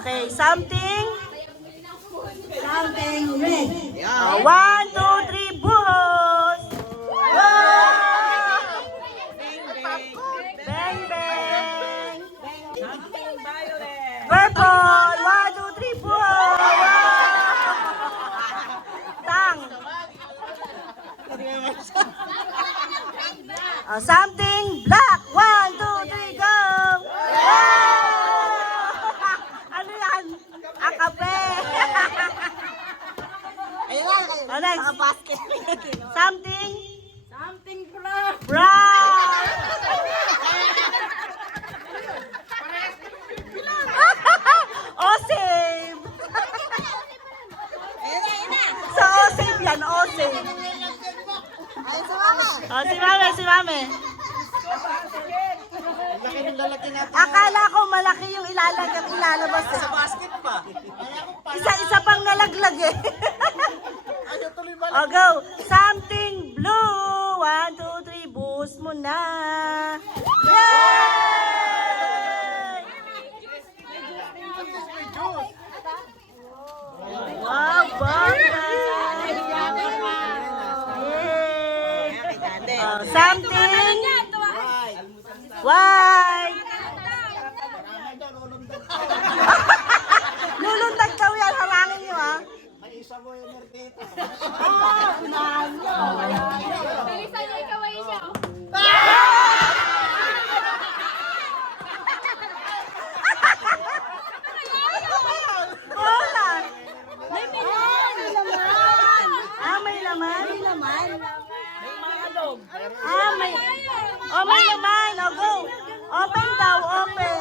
Okay, something red. 1, 2, 3, buhos! Wow! Bang, bang! Purple! 1, 2, 3, buhos! Wow! Tang! Something black! 1, 2, 3, go! Wow! Ano yan? Akape! Oh, next. Something brown. Osave. Sa Osave yan, Osave. Oh, si Mami. Akala ko malaki yung ilalabas eh. Sa basket pa. Isa-isa pang nalaglag eh. Oh, go. Something blue. 1, 2, 3. Boost mo na. Yay! Wow, bagay. Yay! Oh, something white. Lulundag daw yan. Harangin nyo ah. Bilisan niya ikaway siya. Wala. May laman. May laman. Oh, go. Open daw, open.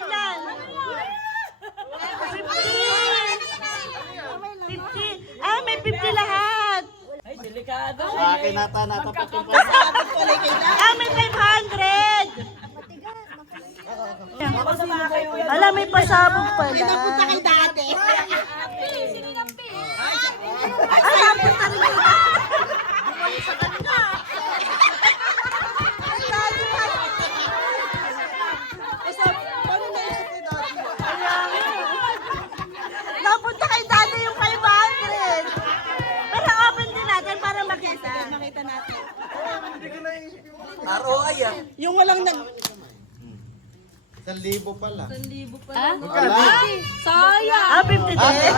Ilan? 50. Ah, may 50 lahat. Sa akin nata natapat yung Ah, may 500. Alam, may pasabog pala. Napunta kay dati. Sininampi. Ay, napunta rin yun. Sa kanya. Napunta kay dati yung 500. Pero open din natin para makita. Makita natin. ROI ah. Yung walang 1,000 pala. libo pa. Ah, 50 din.